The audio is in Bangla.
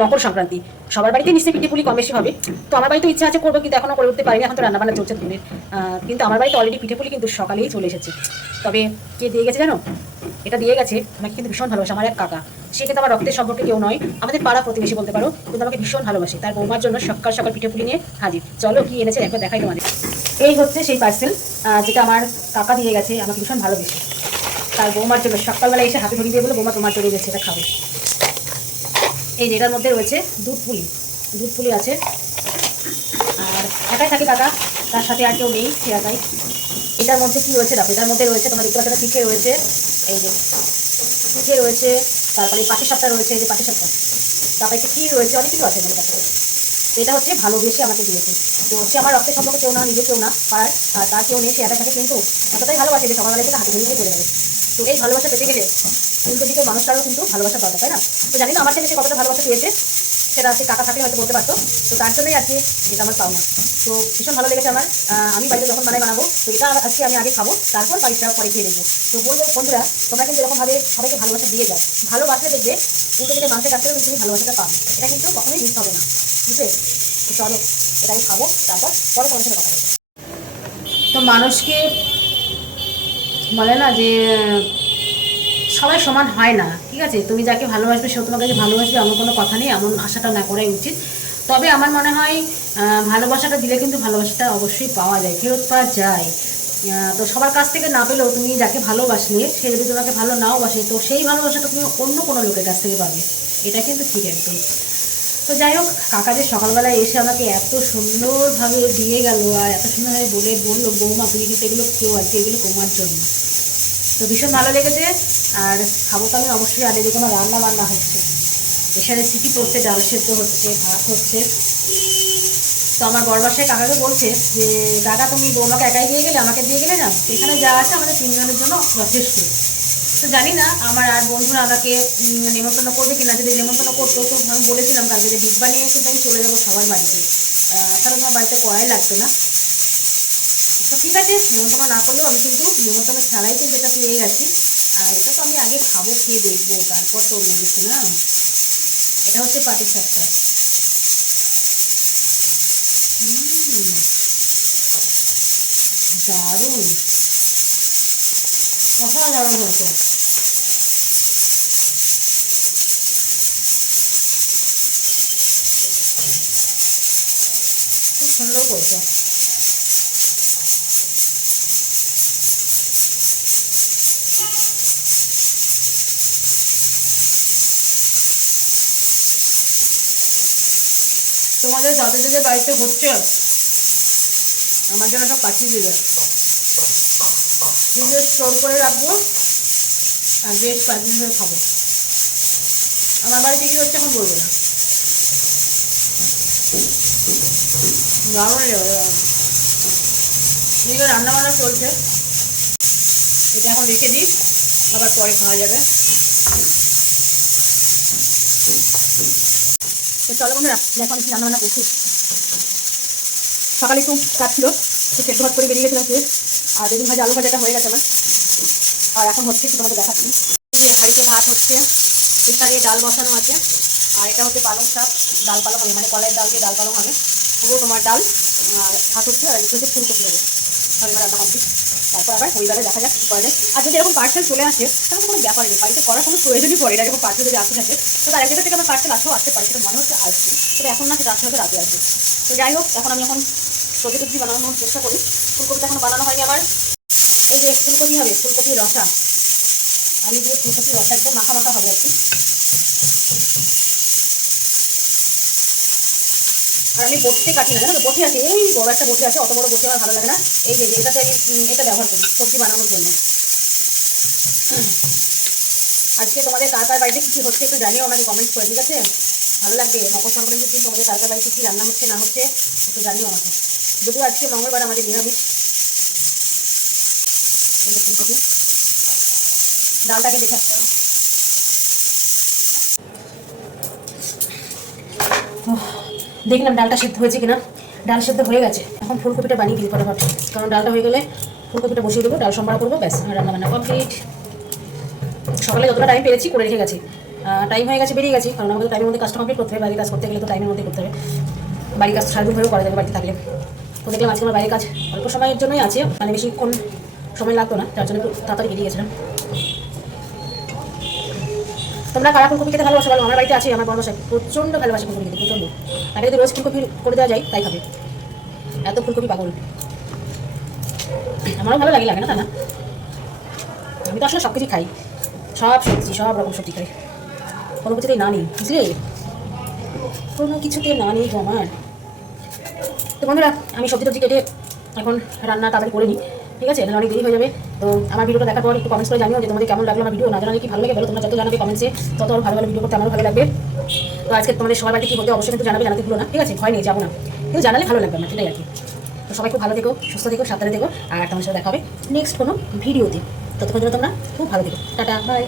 মকর সংক্রান্তি। সবার বাড়িতে নিশ্চয়ই পিঠে পুলি কম বেশি হবে। তো আমার বাড়িতে ইচ্ছা আছে করব কিন্তু এখনও করে উঠতে পারিনি। এখন তো রান্নাবান্না চলছে আহ, কিন্তু আমার বাড়িতে অলরেডি পিঠে পুলি কিন্তু সকালেই চলে এসেছে। তবে কে দিয়ে গেছে জানো? এটা দিয়ে গেছে আমাকে কিন্তু ভীষণ ভালোবাসে আমার এক কাকা। সে কিন্তু আমার রক্তের সম্পর্কে কেউ নয় আমাদের পাড়া প্রতিবেশী বলতে পারো। কিন্তু আমাকে ভীষণ ভালোবাসে। তার বৌমার জন্য সকাল সকাল পিঠে পুলি নিয়ে হাজির। চলো কি এনেছে একবার দেখাই তোমাদের। এই হচ্ছে সেই পার্সেল যেটা আমার কাকা দিয়ে গেছে আমাকে ভীষণ ভালোবেসে। তার বৌমার জন্য সকালবেলা এসে হাতে ধরিয়ে দিয়ে বলে বৌমা তোমার চলে গেছে এটা খাবে। এই যে এটার মধ্যে রয়েছে দুধ পুলি দুধ পুলি আছে। আর একাই থাকে কাকা, তার সাথে আর কেউ নেই সে একাই। এটার মধ্যে কি রয়েছে দেখো, এটার মধ্যে রয়েছে তোমার পাচ্ছ পিঠে রয়েছে, এই যে পিঠে রয়েছে, তারপরে পাটি সাপটা রয়েছে, এই যে পাটি সাপটা। তারপরে একটু ক্ষীর রয়েছে, অনেক কিছু আছে আমার কাছে। তো এটা হচ্ছে ভালোবেসে আমাকে দিয়েছে। তো হচ্ছে আমার রক্তের সম্পর্কে কেউ না, নিজে কেউ না, পাড়ার, আর তার কেউ নেই, সে একা থাকে, কিন্তু এতটাই ভালোবাসে যে সকালবেলা হাতে দিয়ে চলে যাবে। তো এই ভালোবাসা পেতে গেলে উল্টো দিকে মানুষটারও কিন্তু ভালোবাসা দরকার, তাই না? তো জানি না, আমার থেকে সে কতটা ভালোবাসা পেয়েছে, সেটা সে কাকা থাকলে হয়তো বলতে পারতো। তো তার জন্যই আজকে এটা আমার পাওনা। তো ভীষণ ভালো লেগেছে আমার। আমি বাড়িতে যখন বানাই বানাবো, তো এটা আজকে আমি আগে খাব, তারপর বাড়িটা পরে খেয়ে দেখব। তো বলব, বন্ধুরা, তোমরা কিন্তু এরকমভাবে সবাইকে ভালোবাসা দিয়ে যাও। ভালোবাসলে দেখবে উল্টো দিকে মানুষের কাছ থেকে তুমি ভালোবাসাটা পাবে। এটা কিন্তু কখনোই মিস হবে না। বুঝলে? চলো এটা আমি খাব, তারপর পরে তোমার সাথে কথা বলব তো মানুষকে বলে না যে, সবাই সমান হয় না, ঠিক আছে? তুমি যাকে ভালোবাসবে, সে তোমাকে যে ভালোবাসবে, এমন কোনো কথা নেই, এমন আশাটা না করাই উচিত। তবে আমার মনে হয় ভালোবাসাটা দিলে কিন্তু ভালোবাসাটা অবশ্যই পাওয়া যায়, ফেরত পাওয়া যায়। তো সবার কাছ থেকে না পেলেও তুমি যাকে ভালোবাসলে, সে যদি তোমাকে ভালো নাও বাসে, তো সেই ভালোবাসাটা তুমি অন্য কোনো লোকের কাছ থেকে পাবে। এটা কিন্তু ঠিক একদম। তো যাই হোক, কাকা যে সকালবেলায় এসে আমাকে এত সুন্দরভাবে দিয়ে গেল আর এত সুন্দরভাবে বলে বলল, বৌমা, তুমি কিন্তু এগুলো কেউ কি, এগুলো কমার জন্য। তো ভীষণ ভালো লেগেছে আর খাব তো আমি অবশ্যই, আর এদিকে আমার রান্না বান্না হচ্ছে। এখানে সিটি পড়ছে, ডাল সেদ্ধ হচ্ছে, ভাত হচ্ছে। তো আমার বরবাসায় কাকাকে বলছে যে কাকা তুমি বৌমাকে একাই দিয়ে গেলে, আমাকে দিয়ে গেলে না? এখানে যা আছে আমাদের তিনজনের জন্য যথেষ্ট। তো জানি না, আমার আর বন্ধুরা আমাকে নেমন্তন্ন করবে কিনা, যদি নেমন্তন্ন করতো, তো আমি বলেছিলাম কালকে যে ডিব্বা নিয়ে কিন্তু আমি চলে যাব সবার বাড়িতে। তাহলে তোমার বাড়িতে কড়াই লাগতো না। তো ঠিক আছে, নেমন্তন্ন না করলেও আমি কিন্তু নেমন্তন্ন ছাড়াই কিন্তু এটা পেয়ে গেছি। আর এটা তো আমি আগে খাব, খেয়ে দেখব, তারপর তো অন্য কিছু না। এটা হচ্ছে পাটির সাপটা। দারুণ। অসাধারণ হয়েছে। খুব সুন্দর করেছে। তোমাদের যাদের যাদের বাড়িতে হচ্ছে, আমার জন্য সব পাঠিয়ে দেবে। ফ্রিজে স্টোর করে রাখব আর বেশ কয়েকদিন ধরে খাব। আমার বাড়িতে কি হচ্ছে এখন বলব না দারুণ লেগে এদিকে রান্না বান্না চলছে। এটা এখন রেখে দিই, আবার পরে খাওয়া যাবে। চলো বন্ধুরা দেখো আমি কি রান্না বান্না করছি। সকালে একটু কাজ ছিল সেদ্ধ ভাত করে বেরিয়ে গেছিলাম আর বেগুন ভাজা, আলু ভাজাটা হয়ে গেছে আমার। আর এখন হচ্ছে একটু তোমাকে দেখাচ্ছি। হাঁড়িতে ভাত হচ্ছে প্রেসারে ডাল বসানো আছে। আর এটা হচ্ছে পালং শাক, ডাল পালং হবে মানে কলের ডাল দিয়ে ডাল পালং হবে। পুরো তোমার ডাল আর ভাত হচ্ছে আর হচ্ছে ফুলকপি হবে। এবার রান্না কমপ্লিট তারপর আবার পরিবারে দেখা যাক কী করা যায়। আর যদি এরকম পার্সেল চলে আসে, তাহলে কোনো ব্যাপার নেই। বাড়িতে করার কোনো প্রয়োজনই পড়ে না। যখন পার্সেল যদি আসতে থাকে, তো তার এক জায়গা থেকে আমার পার্সেল আসেও আসতে পারে। সেটা মনে হচ্ছে আসবে। তবে এখন না, সেটা আসতে হবে রাতে আসবে। তো যাই হোক, এখন আমি এখন সবজি টবজি বানানোর চেষ্টা করি। ফুলকপিটা এখন বানানো হয়নি আমার এই যে ফুলকপি হবে ফুলকপির রসা। আলু দিয়ে ফুলকপির রসা একদম মাখা মাখা হবে আর কি। আর আমি বসতে কাটি না, জানো বসে আছে, এই বড় একটা বসে আছে, অত বড় বসে আমার ভালো লাগে না। এই যে, এটাতে এটা ব্যবহার করি, সবজি বানানোর জন্য। আজকে তোমাদের কার কার বাড়িতে কী কী হচ্ছে একটু জানিও আমাকে কমেন্ট করে, ঠিক আছে? ভালো লাগবে, মকর সংক্রান্তির দিন তোমাদের কার কার বাড়িতে কী রান্না হচ্ছে, না হচ্ছে, একটু জানিও আমাকে। যদিও আজকে মঙ্গলবার আমাদের নিরামিষ। ডালটাকে দেখে আসতে হবে। উফ, দেখলাম ডালটা সিদ্ধ হয়েছে কিনা। ডাল সিদ্ধ হয়ে গেছে। এখন ফুলকপিটা বানিয়ে দিই ফটাফট কারণ ডালটা হয়ে গেলে ফুলকপিটা বসিয়ে দেবো, ডাল সম্বার করব, ব্যাস রান্না বান্না কমপ্লিট সকালে যতটা টাইম পেরেছি করে রেখে গেছি। টাইম হয়ে গেছে, বেরিয়ে গেছি। কারণ আমাদের টাইমের মধ্যে কাজটা কমপ্লিট করতে হবে, বাড়ির কাজ করতে গেলে তো টাইমের মধ্যে করতে হবে। বাড়ির কাজ সারাদিনভাবেও করা যাবে বাড়িতে থাকলে। তো দেখলাম আজকে আমার বাইরের কাজ অল্প সময়ের জন্যই আছে। মানে বেশিক্ষণ সময় লাগতো না, যার জন্য একটু তাড়াতাড়ি বেরিয়ে গেছিলাম। তোমরা কারা ফুলকপি খেতে ভালোবাসো বলো? আমার বাড়িতে আছে, আমার বড় প্রচণ্ড ভালোবাসে ফুলকপি খেতে প্রচণ্ড। তাকে যদি রোজ ফুলকপি করে দেওয়া যায়, তাই খাবে এত ফুলকপি পাগল। আমারও ভালো লাগে লাগে না তা না? আমি তো আসলে সব কিছু খাই। সব সবজি, সব রকম সবজি খাই। কোনো কিছুতেই না নেই, বুঝলি? কোনো কিছুতে না নেই আমার। তো বন্ধুরা, আমি সবজি টবজি কেটে এখন রান্না তাড়াতাড়ি করে নিই। ঠিক আছে? তাহলে অনেক দেরি হয়ে যাবে। তো আমার ভিডিওটা দেখার পর একটু কমেন্টস করে জানিও যে তোমাদের কেমন লাগল আমার ভিডিও। না জানালে কি ভালো লাগে? তোমরা যত জানাবে কমেন্টসে তত আরও ভালো ভালো ভিডিও করতে আমার ভালো লাগবে। তো আজকে তোমাদের সবার বাড়িতে কী বলতে অবশ্যই কিন্তু জানাবে, জানাতে ভুলো না। ঠিক আছে? ভয় নেই, যাব না। কিন্তু জানালে ভালো লাগবে আমার, সেটাই আর কি। তো সবাই খুব ভালো থেকো, সুস্থ থেকো সাঁতারে থেকো। আর তোমার সাথে দেখা হবে নেক্সট কোনো ভিডিওতে ততক্ষণ জন্য তোমরা খুব ভালো থেকো। Tata bye